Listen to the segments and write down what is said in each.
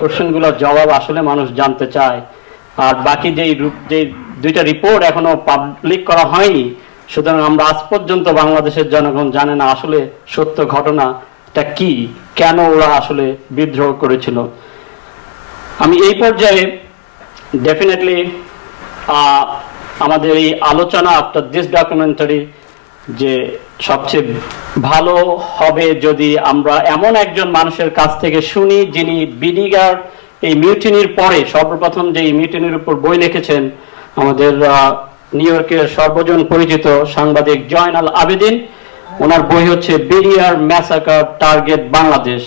কোশ্চেনগুলোর জবাব আসলে মানুষ জানতে চায়। আর বাকি যে দুইটা রিপোর্ট এখনো পাবলিক করা হয়নি, সুতরাং আমরা আজ পর্যন্ত বাংলাদেশের জনগণ জানে না আসলে সত্য ঘটনাটা কি, কেন ওরা আসলে বিদ্রোহ করেছিল। আমি এই পর্যায়ে ডেফিনেটলি আমাদের এই আলোচনা আফটার দিস ডকুমেন্টারি যে সবচেয়ে ভালো হবে যদি আমরা এমন একজন মানুষের কাছ থেকে শুনি যিনি বিডিআর এই মিউটিনির পরে সর্বপ্রথম যে এই মিউটিনির উপর বই লিখেছেন, আমাদের নিউ ইয়র্কের সর্বজন পরিচিত সাংবাদিক জয়নাল আবেদিন। ওনার বই হচ্ছে বিডিআর ম্যাসাকার টার্গেট বাংলাদেশ।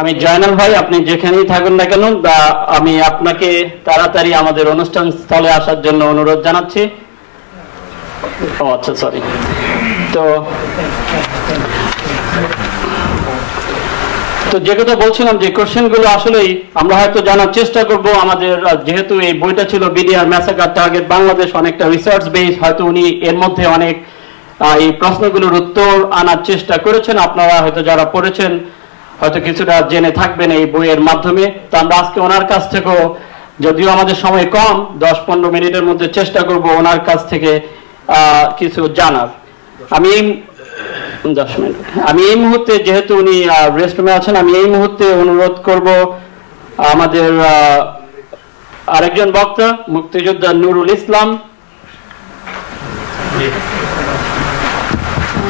আমি জয়নাল ভাই, আপনি যেখানেই থাকুন না কেন, আমি আপনাকে তাড়াতাড়ি আমাদের অনুষ্ঠান স্থলে আসার জন্য অনুরোধ জানাচ্ছি। ও আচ্ছা, সরি। তো যে কথা বলছিলাম যে কোশ্চেনগুলো আসলেই আমরা হয়তো জানার চেষ্টা করব। আমাদের যেহেতু এই বইটা ছিল বিডিআর ম্যাসাকার টার্গেট বাংলাদেশ, অনেকটা রিসার্চ বেস, হয়তো উনি এর মধ্যে অনেক এই প্রশ্নগুলোর উত্তর আনার চেষ্টা করেছেন। আপনারা হয়তো যারা পড়েছেন হয়তো কিছুটা জেনে থাকবেন এই বইয়ের মাধ্যমে। তো আমরা আজকে ওনার কাছ থেকেও, যদিও আমাদের সময় কম, 10-15 মিনিটের মধ্যে চেষ্টা করব ওনার কাছ থেকে কিছু জানার। আমি এই মুহূর্তে, যেহেতু উনি রেস্টরুমে আছেন, আমি এই মুহূর্তে অনুরোধ করব আমাদের আরেকজন বক্তা মুক্তিযোদ্ধা নুরুল ইসলাম।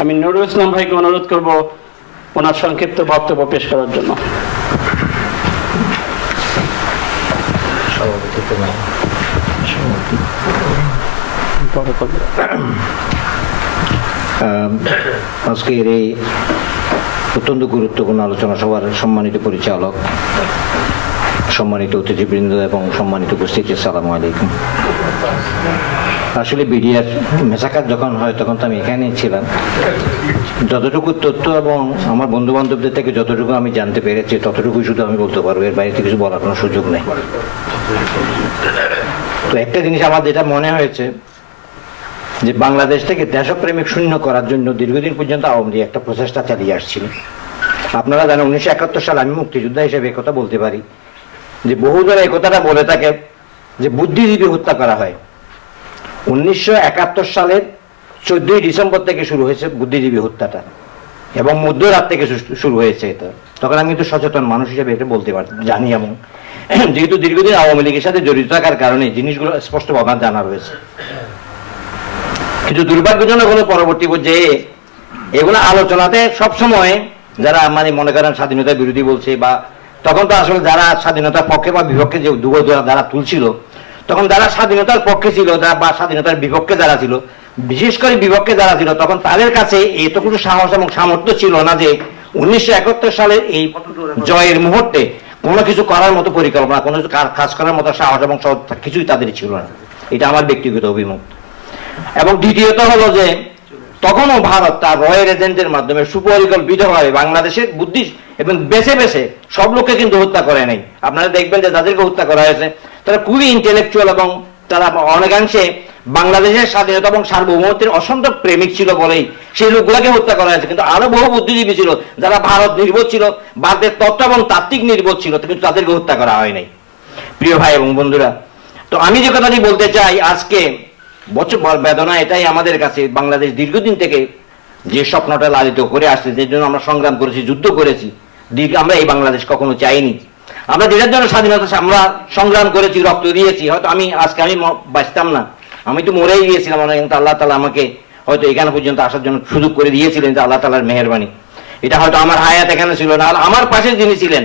আমি নুরুল ইসলাম ভাইকে অনুরোধ করব ওনার সংক্ষিপ্ত বক্তব্য পেশ করার জন্য। আজকের এই অত্যন্ত গুরুত্বপূর্ণ আলোচনা সভার সম্মানিত পরিচালক, সম্মানিত অতিথিবৃন্দ এবং সম্মানিত উপস্থিতি, আসসালামু আলাইকুম। আসলে বিডিআর মেসাকার যখন হয় তখন তো আমি এখানেই ছিলাম। যতটুকু তথ্য এবং আমার বন্ধু বান্ধবদের থেকে যতটুকু আমি জানতে পেরেছি ততটুকুই শুধু আমি বলতে পারবো, এর বাইরে কিছু বলার কোনো সুযোগ নেই। তো একটা জিনিস আমার যেটা মনে হয়েছে যে বাংলাদেশ থেকে দেশপ্রেমিক শূন্য করার জন্য দীর্ঘদিন পর্যন্ত আওয়ামী লীগ একটা প্রচেষ্টা চালিয়ে আসছিল। আপনারা জানেন 1971 সালে আমি মুক্তিযোদ্ধা হিসেবে একথা বলতে পারি যে বহুদূর এই কথাটা বলে থাকে যে বুদ্ধিজীবী হত্যা করা হয়। 1971 সালের 14 ডিসেম্বর থেকে শুরু হয়েছে বুদ্ধিজীবী হত্যাটা, এবং মধ্যরাত থেকে শুরু হয়েছে এটা। তখন আমি কিন্তু সচেতন মানুষ হিসেবে এটা বলতে পারি, জানি। এবং যেহেতু দীর্ঘদিন আওয়ামী লীগের সাথে জড়িত থাকার কারণে জিনিসগুলো স্পষ্টভাবে জানা রয়েছে। কিন্তু দুর্ভাগ্যজনক হলো পরবর্তী পর্যায়ে এগুলো আলোচনাতে সবসময় যারা মনে করেন স্বাধীনতার বিরোধী বলছে, বা তখন তো আসলে যারা স্বাধীনতার পক্ষে বা বিপক্ষে যে যারা তুলছিল, তখন যারা স্বাধীনতার পক্ষে ছিল বা স্বাধীনতার বিপক্ষে যারা ছিল, বিশেষ করে বিপক্ষে যারা ছিল, তখন তাদের কাছে এতটুকু সাহস এবং সামর্থ্য ছিল না যে 1971 সালের এই জয়ের মুহূর্তে কোনো কিছু করার মতো পরিকল্পনা, কোনো কিছু কাজ করার মতো সাহস এবং কিছুই তাদের ছিল না। এটা আমার ব্যক্তিগত অভিমত। এবং দ্বিতীয়ত হলো যে তখনও ভারত তার রয়্যাল এজেন্টের মাধ্যমে সুপরিকল্পিতভাবে বাংলাদেশের বুদ্ধি এবং বেছে বেছে সব লোককে কিন্তু হত্যা করে নাই। আপনারা দেখবেন যে যাদেরকে হত্যা করা হয়েছে তারা খুবই ইন্টেলেকচুয়াল এবং তারা অনেকাংশে বাংলাদেশের স্বাধীনতা এবং সার্বভৌমত্বের অসন্ত প্রেমিক ছিল বলেই সেই লোকগুলোকে হত্যা করা হয়েছে। কিন্তু আরো বহু বুদ্ধিজীবী ছিল যারা ভারত নির্ভর ছিল, ভারতের তত্ত্ব এবং তাত্ত্বিক নির্ভর ছিল, কিন্তু তাদেরকে হত্যা করা হয় নাই। প্রিয় ভাই এবং বন্ধুরা, তো আমি যে কথাটি বলতে চাই, আজকে বছর বেদনা এটাই আমাদের কাছে, বাংলাদেশ দীর্ঘদিন থেকে যে স্বপ্নটা লালিত করে আসছে, যে জন্য আমরা সংগ্রাম করেছি, যুদ্ধ করেছি, আমরা এই বাংলাদেশ কখনো চাইনি। আমরা যেটার জন্য স্বাধীনতা আমরা সংগ্রাম করেছি, রক্ত দিয়েছি, হয়তো আজকে আমি বাঁচতাম না, আমি তো মরেই গিয়েছিলাম, কিন্তু আল্লাহ তাআলা আমাকে হয়তো এখানে পর্যন্ত আসার জন্য সুযোগ করে দিয়েছিলেন, যে আল্লাহ তাআলার মেহেরবানি। এটা হয়তো আমার হায়াত এখানে ছিল না। আমার পাশে যিনি ছিলেন,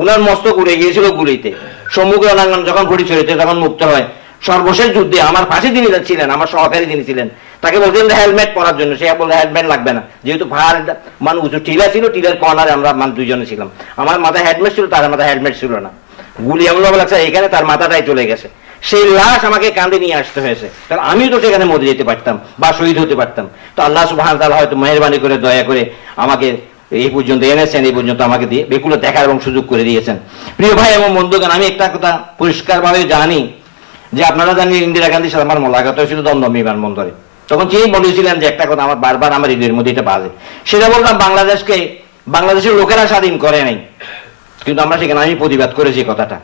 উনার মস্তক উড়ে গিয়েছিল গুলিতে, সম্মুখে অনাঙ্গন যখন পরিচয়তে তখন মুক্ত হয়। সর্বশেষ যুদ্ধে আমার পাশে যিনি ছিলেন, আমার সহকারী যিনি ছিলেন, তাকে বলছিলেন হেলমেট পরার জন্য, সে বলল হেলমেট লাগবে না, যেহেতু পাহাড় উঁচু টিলা ছিল, টিলার কর্নারে আমরা দুইজনে ছিলাম। আমার মাথায় হেলমেট ছিল, তার মাথায় হেলমেট ছিল না। গুলি এমন ভাবে লাগছে এখানে তার মাথাটাই চলে গেছে। সেই লাশ আমাকে কাঁধে নিয়ে আসতে হয়েছে, কারণ আমিও তো সেখানে মরে যেতে পারতাম বা শহীদ হতে পারতাম। তো আল্লাহ সুবহানাহু ওয়া তাআলা হয়তো মেহেরবানি করে, দয়া করে আমাকে এই পর্যন্ত এনেছেন, এই পর্যন্ত আমাকে দিয়ে এগুলো দেখার এবং সুযোগ করে দিয়েছেন। প্রিয় ভাই এবং বন্ধুগণ, আমি একটা কথা পরিষ্কারভাবে জানি, যে আপনারা জানেন ইন্দিরা গান্ধীর সাথে আমার মোলাকাত হয়েছিল দমদম বিমানবন্দরে, তখন তিনি বলেছিলেন যে একটা কথা আমার বারবার আমার হৃদয়ের মধ্যে এটা বাজে, সেটা বললাম বাংলাদেশের লোকেরা স্বাধীন করে নাই, কিন্তু আমরা সেখানে আমি প্রতিবাদ করেছি কথাটা।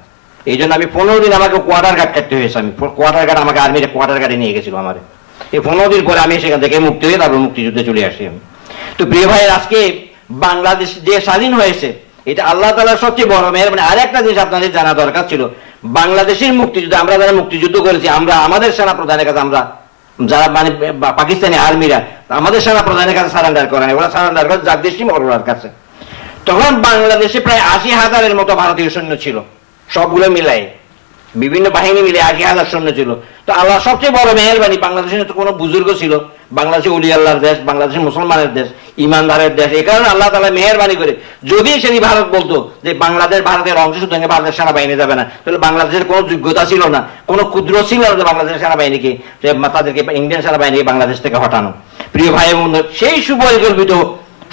এই জন্য আমি 15 দিন আমাকে কোয়ার্টার গার্ড কাটতে হয়েছে, আমি কোয়ার্টার গার্ড আমাকে আর্মির কোয়ার্টার গার্ডে নিয়ে গেছিল আমার। এই 15 দিন পরে আমি সেখান থেকে মুক্তি হয়ে তারপর মুক্তিযুদ্ধে চলে আসি আমি। তো প্রিয় ভাই, আজকে বাংলাদেশ যে স্বাধীন হয়েছে এটা আল্লাহ তাআলার সবচেয়ে বড় মেহেরবানি। আর একটা জিনিস আপনাদের জানা দরকার ছিল, বাংলাদেশের মুক্তিযুদ্ধ আমরা যারা মুক্তিযুদ্ধ করেছি, আমরা আমাদের সেনা প্রধানের কাছে, আমরা যারা মানে পাকিস্তানি আর্মিরা আমাদের সেনা প্রধানের কাছে সারেন্ডার করে না, ওরা সারেন্ডার করে জাগদীশ বড়ুয়ার কাছে। তখন বাংলাদেশে প্রায় 80,000-এর মতো ভারতীয় সৈন্য ছিল, সবগুলো মিলাই বিভিন্ন বাহিনী মিলে 80,000 সৈন্য ছিল। তো আল্লাহ সবচেয়ে বড় মেহেরবানি, বাংলাদেশে তো কোনো বুজুর্গ ছিল, বাংলাদেশে ওলি আল্লাহর দেশ, বাংলাদেশের মুসলমানের দেশ, ইমানদারের দেশ, এই কারণে আল্লাহ তাআলা মেহেরবানি করে যদি সেদিন ভারত বলতো যে বাংলাদেশ ভারতের অংশ, সুতরাং ভারতের সেনাবাহিনী যাবে না, তাহলে বাংলাদেশের কোনো যোগ্যতা ছিল না, কোনো ক্ষুদ্র ছিল না বাংলাদেশের সেনাবাহিনীকে, তাদেরকে ইন্ডিয়ান সেনাবাহিনীকে বাংলাদেশ থেকে হটানো। প্রিয় ভাই বন্ধু, সেই সুপরিকল্পিত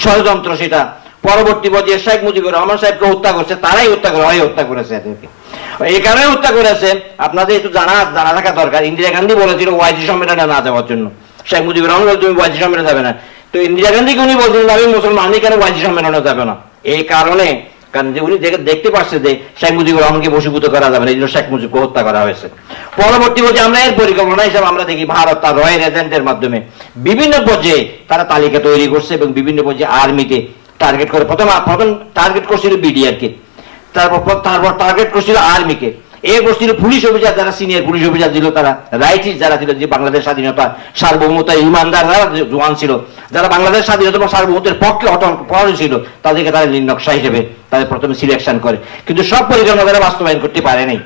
ষড়যন্ত্র সেটা পরবর্তী পর্যায়ে শেখ মুজিবুর রহমান সাহেবকে হত্যা করছে, তারাই হত্যা করেছে এদেরকে। এই কারণে হত্যা করেছে, আপনাদের একটু জানা থাকা দরকার। ইন্দিরা গান্ধী বলেছিল ওয়াইসি সম্মেলনে না যাওয়ার জন্য, শেখ মুজিবুর রহমান বলছে তুমি ওয়াইসি সম্মেলনে যাবে না, তো ইন্দিরা গান্ধীকে উনি বলছিলেন আমি মুসলমান, আমি কেন ওয়াইসি সম্মেলনে যাবে না, এই কারণে কারণ যে উনি দেখতে পাচ্ছে যে শেখ মুজিবুর রহমানকে বশীভূত করা যাবে না, এই জন্য শেখ মুজিবকে হত্যা করা হয়েছে। পরবর্তী পর্যায়ে আমরা এর পরিকল্পনা হিসাবে আমরা দেখি ভারত তার রয়্যাল এজেন্টের মাধ্যমে বিভিন্ন পর্যায়ে তারা তালিকা তৈরি করছে এবং বিভিন্ন পর্যায়ে আর্মিতে টার্গেট করে, প্রথম টার্গেট করছিল বিডিআরকে, তারপর টার্গেট করছিল আর্মিকে, এর করছিল পুলিশ অফিসার, যারা সিনিয়র পুলিশ অফিসার ছিল, তারা রাইটিস্ট যারা ছিল, যে বাংলাদেশ স্বাধীনতা সার্বভৌমতা ইমানদার যারা জওয়ান ছিল, যারা বাংলাদেশ স্বাধীনতা বা সার্বভৌমত্বের পক্ষে অটল ছিল, তাদেরকে তারা নীলনকশা হিসেবে তাদের প্রথমে সিলেকশন করে, কিন্তু সব পরিকল্পনা তারা বাস্তবায়ন করতে পারে নাই।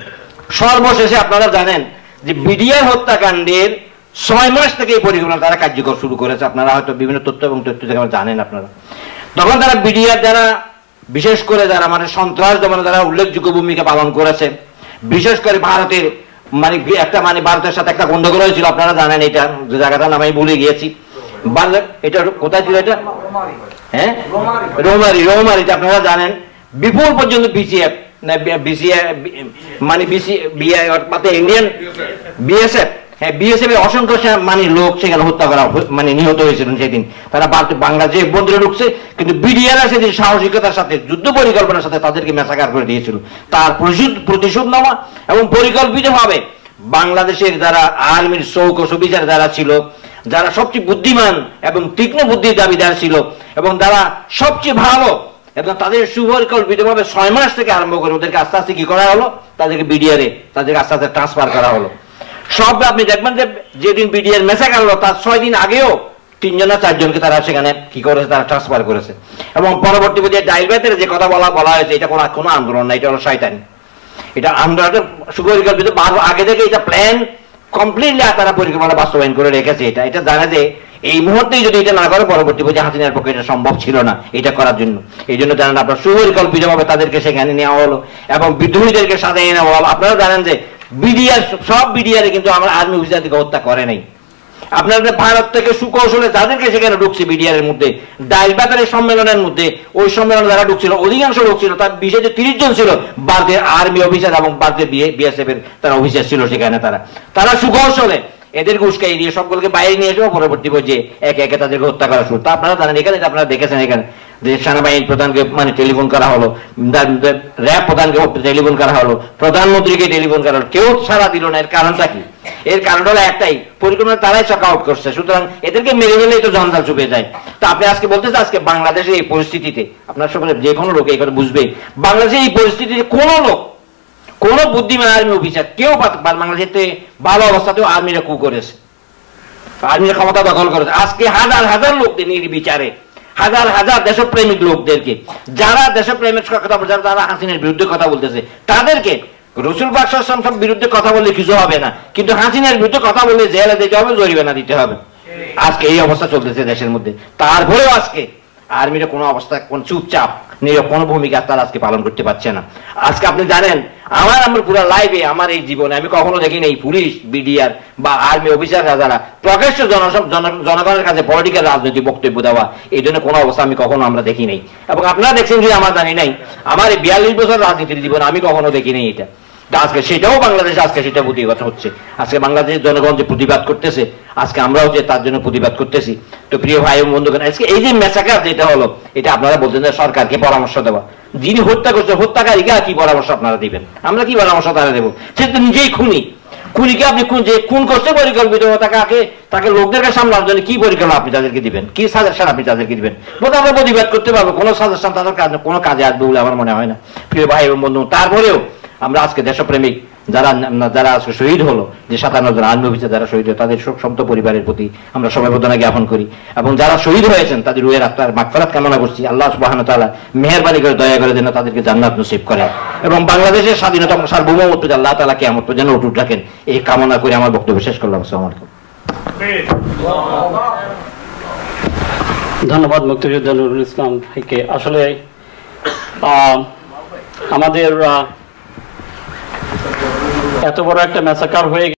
সর্বশেষে আপনারা জানেন যে বিডিআর হত্যাকাণ্ডের 6 মাস থেকে এই পরিকল্পনা তারা কার্যকর শুরু করেছে, আপনারা হয়তো বিভিন্ন তথ্য থেকে জানেন আপনারা। তখন তারা বিডিআর যারা বিশেষ করে যারা মানে সন্ত্রাস দমনে যারা উল্লেখযোগ্য ভূমিকা পালন করেছে, বিশেষ করে ভারতের ভারতের সাথে একটা গন্ডগোল হয়েছিল, আপনারা জানেন, এটা যে জায়গাটার নাম আমি ভুলে গিয়েছি, এটা কোথায় ছিল, এটা হ্যাঁ রৌমারিতে, আপনারা জানেন। বিপুল পর্যন্ত বিসিএফ ইন্ডিয়ান বিএসএফ, হ্যাঁ বিএসএফ এর অসংখ্য লোক সেখানে হত্যা করা নিহত হয়েছিলেন সেদিন। তারা বাংলাদেশে বন্দরে ঢুকছে, কিন্তু বিডিআর সেদিন সাহসিকতার সাথে যুদ্ধ পরিকল্পনার সাথে তাদেরকে ম্যাসাকার করে দিয়েছিল। তার প্রতিশোধ নেওয়া এবং পরিকল্পিতভাবে বাংলাদেশের যারা আর্মির চৌকস অফিসার যারা ছিল, যারা সবচেয়ে বুদ্ধিমান এবং তীক্ষ্ণ বুদ্ধির দাবিদার ছিল এবং যারা সবচেয়ে ভালো, এবং তাদের সুপরিকল্পিতভাবে 6 মাস থেকে আরম্ভ করে ওদেরকে আস্তে আস্তে কি করা হলো, তাদেরকে বিডিআরে তাদেরকে আস্তে আস্তে ট্রান্সফার করা হলো। সব আপনি দেখবেন যে যেদিন বিডিআর ম্যাসাকার হলো তার 6 দিন আগেও 3 জন না 4 জনকে তারা সেখানে কি করেছে, তারা ট্রান্সফার করেছে। এবং পরবর্তী পর্যায়ে ডাইলব্যাতের যে কথা বলা হয়েছে, এটা কোনো আন্দোলন না, এটা হলো শয়তানি, এটা আন্দোলনের সুপরিকল্পিত আগে থেকে এটা প্ল্যান কমপ্লিটলি তারা পরিকল্পনা বাস্তবায়ন করে রেখেছে। এটা জানে যে এই মুহূর্তেই যদি এটা না করে পরবর্তী পর্যায়ে হাসিনার পক্ষে এটা সম্ভব ছিল না এটা করার জন্য। এই জন্য জানেন আপনার সুপরিকল্পিতভাবে তাদেরকে সেখানে নেওয়া হলো এবং বিদ্রোহীদেরকে সাজিয়ে নেওয়া হলো। আপনারা জানেন যে বিডিআর সব বিডিআরে কিন্তু আমরা আর্মি অফিসারদেরকে হত্যা করে নাই। আপনাদের ভারত থেকে সুকৌশলে যাদেরকে সেখানে ঢুকছে বিডিআর এর মধ্যে, ডাইলবাজারের সম্মেলনের মধ্যে, ওই সম্মেলনে যারা ঢুকছিল অধিকাংশ লোক ছিল, তার বিশেষ 30 জন ছিল ভারতের আর্মি অফিসার এবং ভারতের বিএসএফ এর তারা অফিসার ছিল সেখানে। তারা সুকৌশলে এদেরকে উস্কাই দিয়ে সবগুলোকে বাইরে নিয়ে এসে পরবর্তী পর্যায়ে একে একে তাদেরকে হত্যা করা শুরু। তা আপনারা জানেন, এখানে আপনারা দেখেছেন এখানে যে সেনাবাহিনী প্রধানকে টেলিফোন করা হলো, র্যাব প্রধানকে টেলিফোন করা হলো, প্রধানমন্ত্রীকে টেলিফোন করা হলো, কেউ সাড়া দিল না। এর কারণটা কি? এর কারণ হলো একটাই, পরিকল্পনা তারাই চক আউট করছে। সুতরাং এদেরকে মেরে ফেলেই তো জঞ্জাল চুপে যায়। তো আপনি আজকে বলতেছেন আজকে বাংলাদেশের এই পরিস্থিতিতে, আপনার সকলে যে কোনো লোক এই কথা বুঝবে, বাংলাদেশের এই পরিস্থিতিতে কোনো লোক, কোন বুদ্ধিমান আর্মি অফিসার কেউ বাংলাদেশে ভালো অবস্থাতেও আর্মিরা কু করেছে, আর্মিরা ক্ষমতা দখল করেছে। আজকে হাজার হাজার লোকদের নির্বিচারে, হাজার হাজার দেশপ্রেমিক লোকদেরকে, যারা দেশপ্রেমের কথা বলছে, যারা হাসিনার বিরুদ্ধে কথা বলতেছে, তাদেরকে রসুল পাক সাল্লাল্লাহু আলাইহি ওয়াসাল্লাম বিরুদ্ধে কথা বললে কিছু হবে না, কিন্তু হাসিনার বিরুদ্ধে কথা বললে জেলে দিতে হবে, জরিমানা দিতে হবে। আজকে এই অবস্থা চলতেছে দেশের মধ্যে। তারপরেও আজকে আর্মিরা কোনো অবস্থা, কোন চুপচাপ নিরব কোনো ভূমিকা তারা আজকে পালন করতে পারছে না। আজকে আপনি জানেন আমার পুরো লাইফে আমার এই জীবনে আমি কখনো দেখিনি এই পুলিশ, বিডিআর বা আর্মি অফিসাররা যারা প্রকাশ্য জনগণের কাছে পলিটিক্যাল রাজনৈতিক বক্তব্য দেওয়া, এই জন্য কোনো অবস্থা আমি কখনো আমরা দেখি নাই। এবং আপনারা দেখছেন যে আমার জানি নাই, আমার এই 42 বছর রাজনীতির জীবনে আমি কখনো দেখি নাই এটা। আজকে সেটাও বাংলাদেশে আজকে সেটা প্রতিবাদ হচ্ছে। আজকে বাংলাদেশের জনগণ যে প্রতিবাদ করতেছে, আজকে আমরাও যে তার জন্য প্রতিবাদ করতেছি। তো প্রিয় ভাই এবং বন্ধুগণ, আজকে এই যে ম্যাসাকার যেটা হলো, এটা আপনারা বলছেন যে সরকারকে পরামর্শ দেওয়া। যিনি হত্যা করছে হত্যাকারীকে কি পরামর্শ আপনারা দিবেন? আমরা কি পরামর্শ তারা দেবো? সে তো নিজেই খুনি। খুনিকে আপনি যে খুন করছে পরিকল্পিত, তাকে লোকদেরকে সামলানোর জন্য কি পরিকল্পনা আপনি তাদেরকে দিবেন? কি সাজেশন আপনি তাদেরকে দিবেন? বলতে আমরা প্রতিবাদ করতে পারবো, কোনো সাজেশন তাদের কোনো কাজে আসবে বলে আমার মনে হয় না প্রিয় ভাই এবং বন্ধু। তারপরেও আমরা আজকে দেশপ্রেমিক যারা আজকে শহীদ হলো, যে 57 জন আর্মি অফিসার যারা শহীদ হলো, তাদের শোকসন্তপ্ত পরিবারের প্রতি আমরা সমবেদনা জ্ঞাপন করি, এবং যারা শহীদ হয়েছেন তাদের রুহের আত্মার মাগফিরাত কামনা করছি। আল্লাহ সুবহানাহু ওয়া তাআলা মেহেরবানি করে দয়া করে যেন তাদেরকে জান্নাত নসিব করেন, এবং বাংলাদেশের স্বাধীনতা এবং সার্বভৌমত্ব আল্লাহ তাআলা কিয়ামত পর্যন্ত যেন অটুট রাখেন, এই কামনা করে আমার বক্তব্য শেষ করলাম। আসসালামু আলাইকুম। ধন্যবাদ মুক্তিযোদ্ধা নুরুল ইসলাম ভাইকে। আসলে আমাদের এত বড় একটা ম্যাসাকার হয়ে